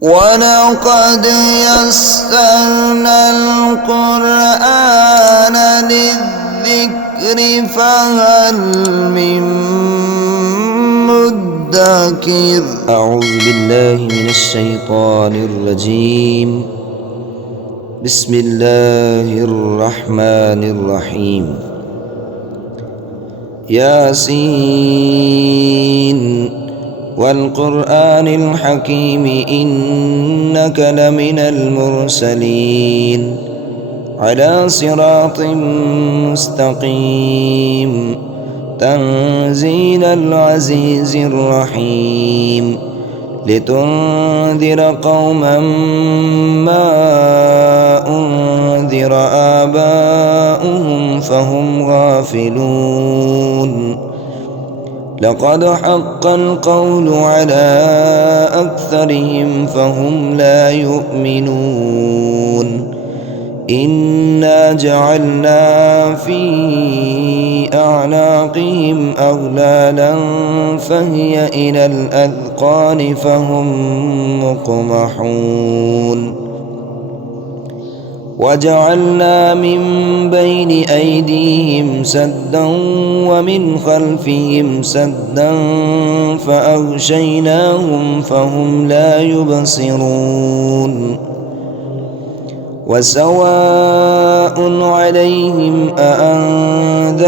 ولقد يسرنا القرآن للذكر فهل من مدكر. أعوذ بالله من الشيطان الرجيم. بسم الله الرحمن الرحيم. ياسين والقرآن الحكيم إنك لمن المرسلين على صراط مستقيم تنزيل العزيز الرحيم لتنذر قوما ما أنذر آباؤهم فهم غافلون. لقد حق القول على أكثرهم فهم لا يؤمنون. إنا جعلنا في أعناقهم أغلالا فهي إلى الأذقان فهم مقمحون. وجعلنا من بين أيديهم سدا ومن خلفهم سدا فأغشيناهم فهم لا يبصرون. وسواء عليهم أأنذرتهم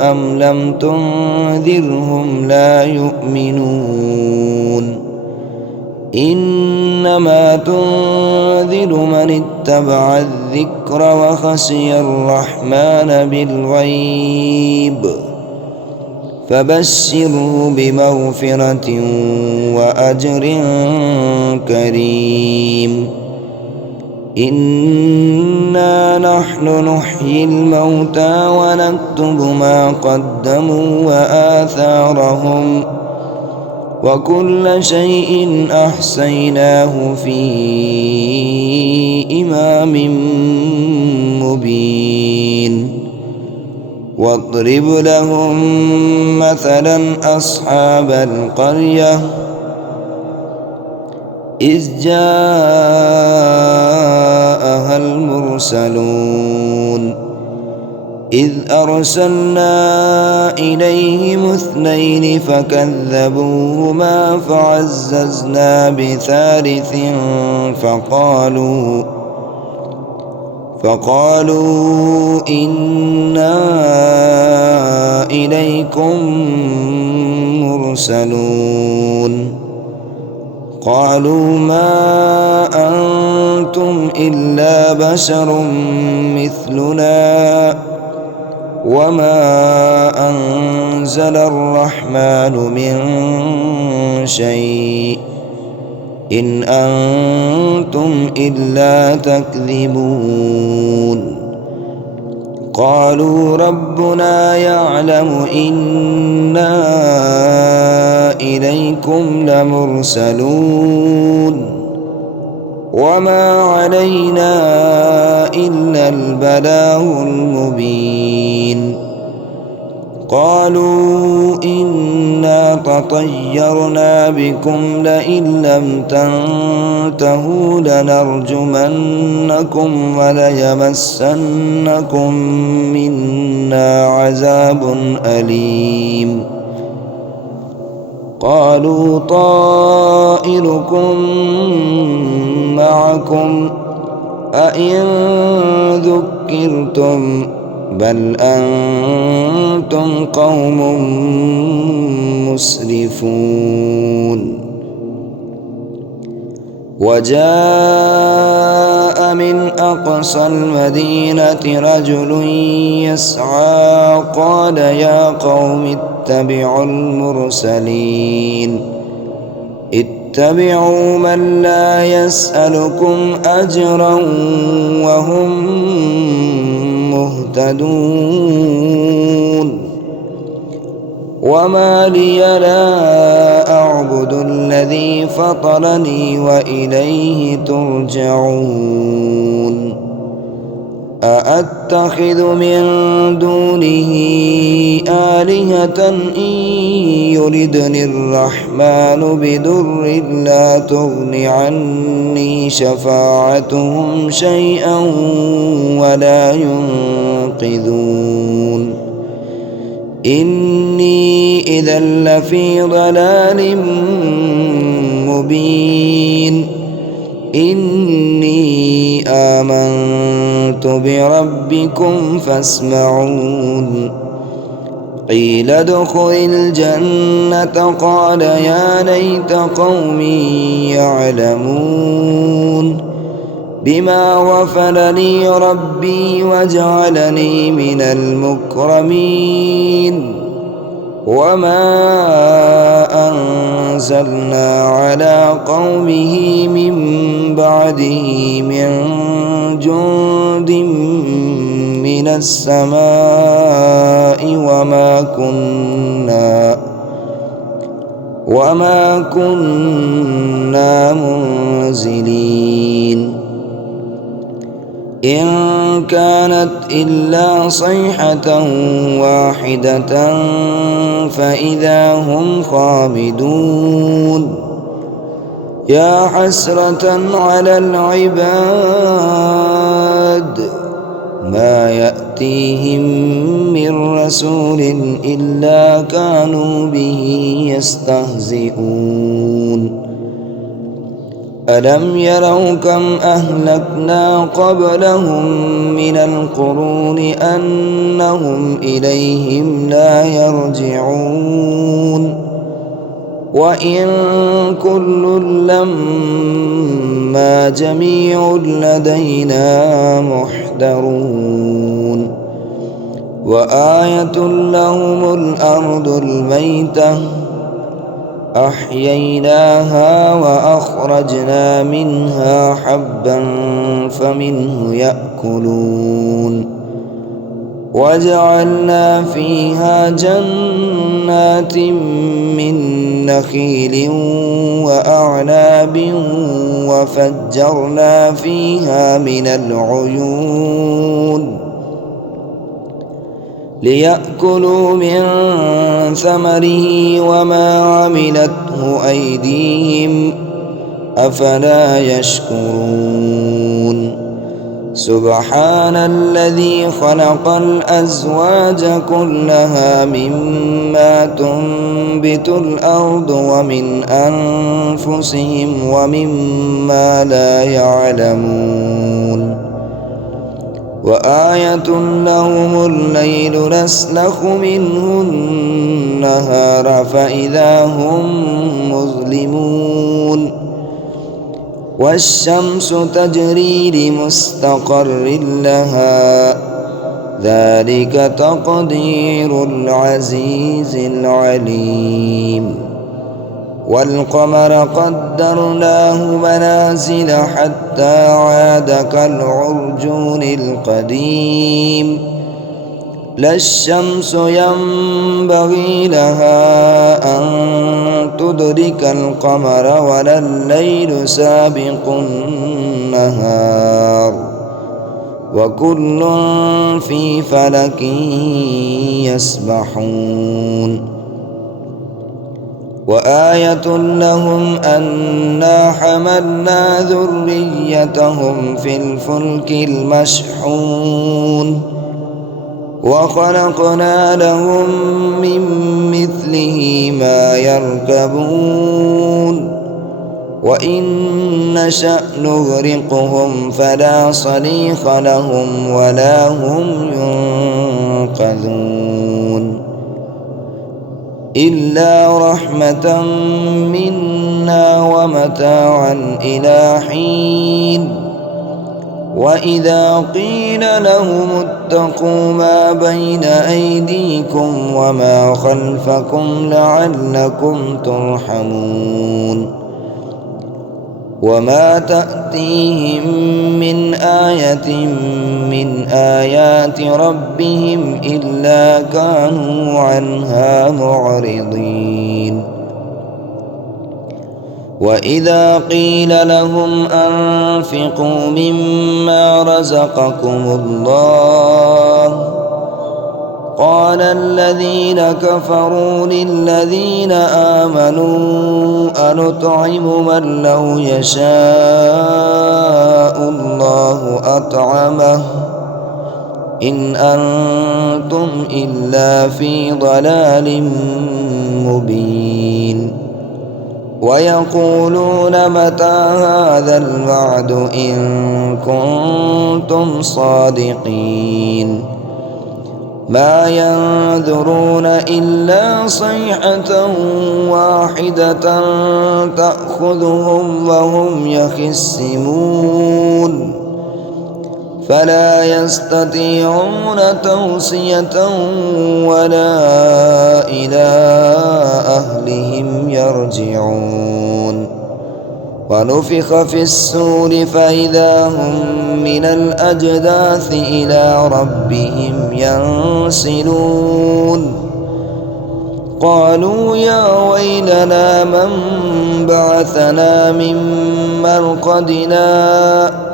أم لم تنذرهم لا يؤمنون. إنما تنذر من اتبع الذكر وخشي الرحمن بالغيب فبشره بمغفرة وأجر كريم. إنا نحن نحيي الموتى ونكتب ما قدموا وآثارهم وكل شيء أحصيناه في إمام مبين. واضرب لهم مثلا أصحاب القرية إذ جاءها المرسلون إذ أرسلنا إليهم اثنين فكذبوهما فعززنا بثالث فقالوا إنا إليكم مرسلون. قالوا ما أنتم إلا بشر مثلنا وما أنزل الرحمن من شيء إن أنتم إلا تكذبون. قالوا ربنا يعلم إنا إليكم لمرسلون وما علينا إلا البلاغ المبين. قالوا إنا تطيرنا بكم لئن لم تنتهوا لنرجمنكم وليمسنكم منا عذاب أليم. قالوا طائركم معكم أئن ذكرتم بل أنتم قوم مسرفون. وجاء من أقصى المدينة رجل يسعى قال يا قوم اتبعوا المرسلين اتبعوا من لا يسألكم أجرا وهم مهتدون. وما لي لا أعبد الذي فطرني وإليه ترجعون. أأتخذ من دونه آلهة إن يردني الرحمن بدر لا تغن عني شفاعتهم شيئا ولا ينقذون إني إذا لفي ضلال مبين إني آمنت بربكم فاسمعون قيل ادخل الجنة قال يا ليت قومي يعلمون بما غفر لي ربي وجعلني من المكرمين وما أنزلنا على قومه من بعده من جند من السماء وما كنا منزلين إن كانت إلا صيحة واحدة فإذا هم خامدون يا حسرة على العباد ما يأتيهم من رسول إلا كانوا به يستهزئون ألم يروا كم أهلكنا قبلهم من القرون أنهم إليهم لا يرجعون وإن كل لما جميع لدينا محضرون وآية لهم الأرض الميتة أحييناها وأخرجنا منها حبا فمنه يأكلون وجعلنا فيها جنات من نخيل وأعناب وفجرنا فيها من العيون ليأكلوا من ثمره وما عملته أيديهم أفلا يشكرون سبحان الذي خلق الأزواج كلها مما تنبت الأرض ومن أنفسهم ومما لا يعلمون وآية لهم الليل نسلخ منه النهار فإذا هم مظلمون والشمس تجري لمستقر لها ذلك تقدير العزيز العليم والقمر قدرناه منازل حتى عاد كالعرجون القديم لا الشمس ينبغي لها أن تدرك القمر ولا الليل سابق النهار وكل في فلك يسبحون وآية لهم أنا حملنا ذريتهم في الفلك المشحون وخلقنا لهم من مثله ما يركبون وإن نشأ نغرقهم فلا صريخ لهم ولا هم ينقذون إلا رحمة منا ومتاعا إلى حين وإذا قيل لهم اتقوا ما بين أيديكم وما خلفكم لعلكم ترحمون وما تأتيهم من آية من آيات ربهم إلا كانوا عنها معرضين وإذا قيل لهم أنفقوا مما رزقكم الله قال الذين كفروا للذين آمنوا أنطعم من لو يشاء الله أطعمه إن أنتم إلا في ضلال مبين ويقولون متى هذا الوعد إن كنتم صادقين ما ينظرون إلا صيحة واحدة تأخذهم وهم يخصمون فلا يستطيعون توصية ولا إلى أهلهم يرجعون ونفخ في السور فإذا هم من الأجداث إلى ربهم ينسلون قالوا يا ويلنا من بعثنا من مرقدنا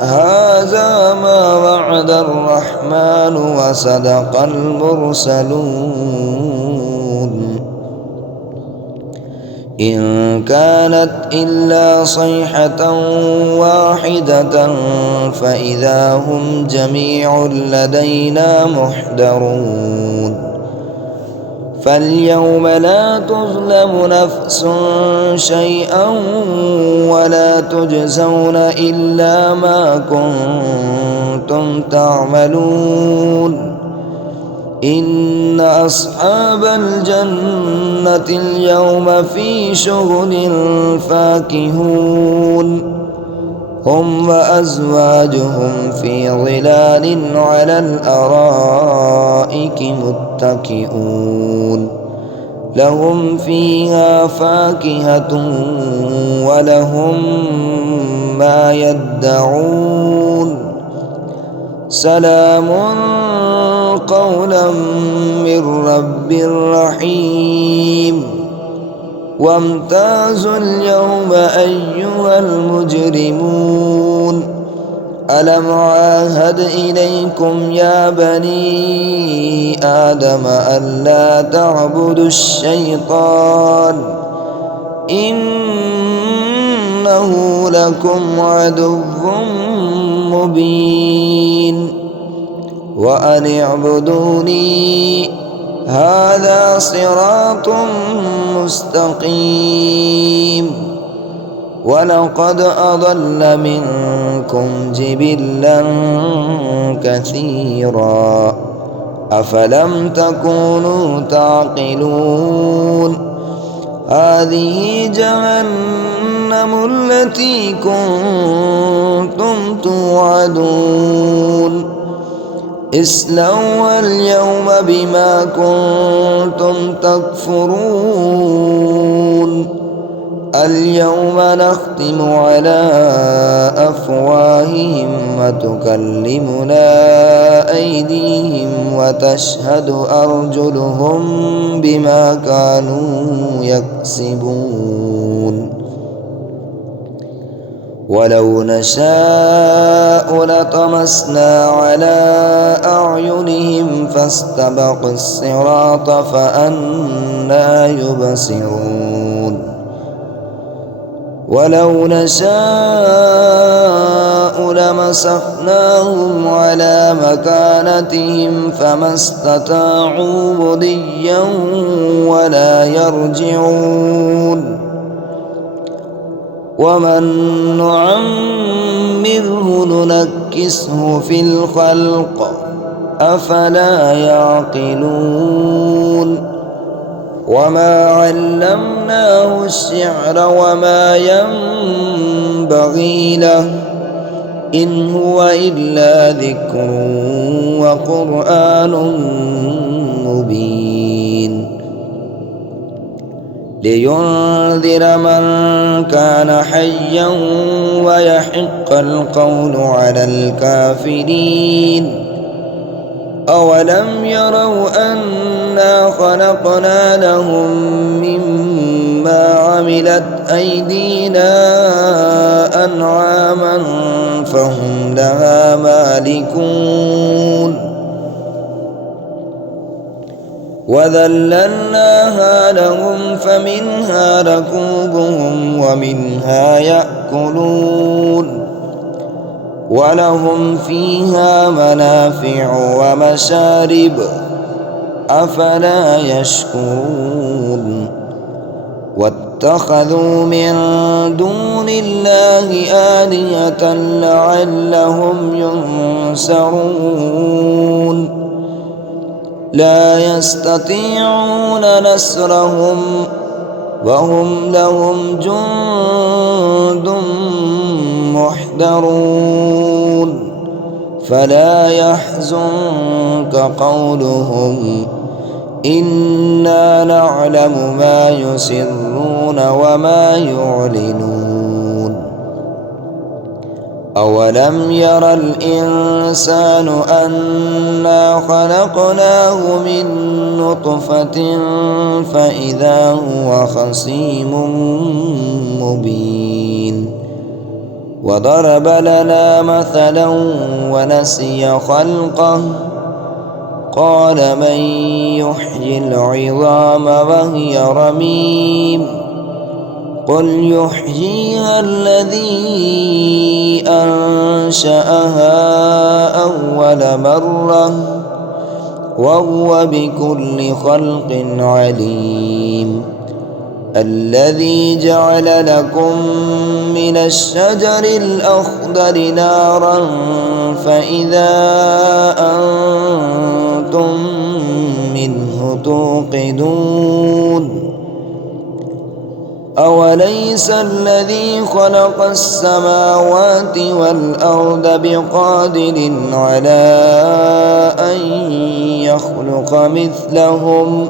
هذا ما وعد الرحمن وصدق المرسلون إن كانت إلا صيحة واحدة فإذا هم جميع لدينا محضرون فاليوم لا تظلم نفس شيئا ولا تجزون إلا ما كنتم تعملون إن أصحاب الجنة اليوم في شغل فاكهون هم وأزواجهم في ظلال على الأرائك متكئون لهم فيها فاكهة ولهم ما يدعون سلام قولا من رب رحيم وامتازوا اليوم أيها المجرمون ألم عاهد إليكم يا بني آدم ألا تعبدوا الشيطان إنه لكم عدو مبين وأن اعبدوني هذا صراط مستقيم ولقد أضل منكم جبلا كثيرا أفلم تكونوا تعقلون هذه جهنم التي كنتم توعدون اصلوها اليوم بما كنتم تكفرون اليوم نختم على أفواههم وتكلمنا أيديهم وتشهد أرجلهم بما كانوا يكسبون ولو نشاء لطمسنا على أعينهم فاستبقوا الصراط فأنى يبصرون ولو نشاء لمسخناهم على مكانتهم فما استطاعوا مضيا ولا يرجعون ومن نعمره ننكسه في الخلق أفلا يعقلون وما علمناه الشعر وما ينبغي له إن هو إلا ذكر وقرآن مبين لينذر من كان حيا ويحق القول على الكافرين أولم يروا أنا خلقنا لهم مما مما عملت أيدينا أنعاما فهم لها مالكون وذللناها لهم فمنها ركوبهم ومنها يأكلون ولهم فيها منافع ومشارب أفلا يشكرون واتخذوا من دون الله آلهة لعلهم ينصرون لا يستطيعون نصرهم وهم لهم جند محضرون فلا يحزنك قولهم إنا نعلم ما يسرون وما يعلنون أولم ير الإنسان أنا خلقناه من نطفة فإذا هو خصيم مبين وضرب لنا مثلا ونسي خلقه قال من يحيي العظام وهي رميم قل يحييها الذي أنشأها أول مرة وهو بكل خلق عليم الذي جعل لكم من الشجر الأخضر نارا فإذا أنتم منه توقدون أوليس الذي خلق السماوات والأرض بقادر على أن يخلق مثلهم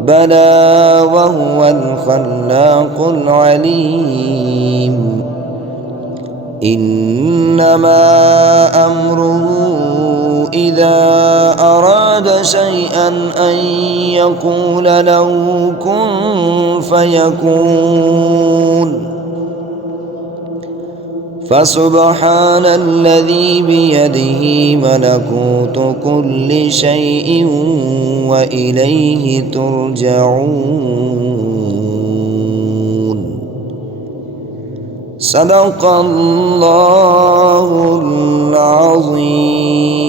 بلى وهو الخلاق العليم إنما أمره إذا أراد شيئا أن يقول له كن فيكون فسبحان الذي بيده ملكوت كل شيء وإليه ترجعون صدق الله العظيم.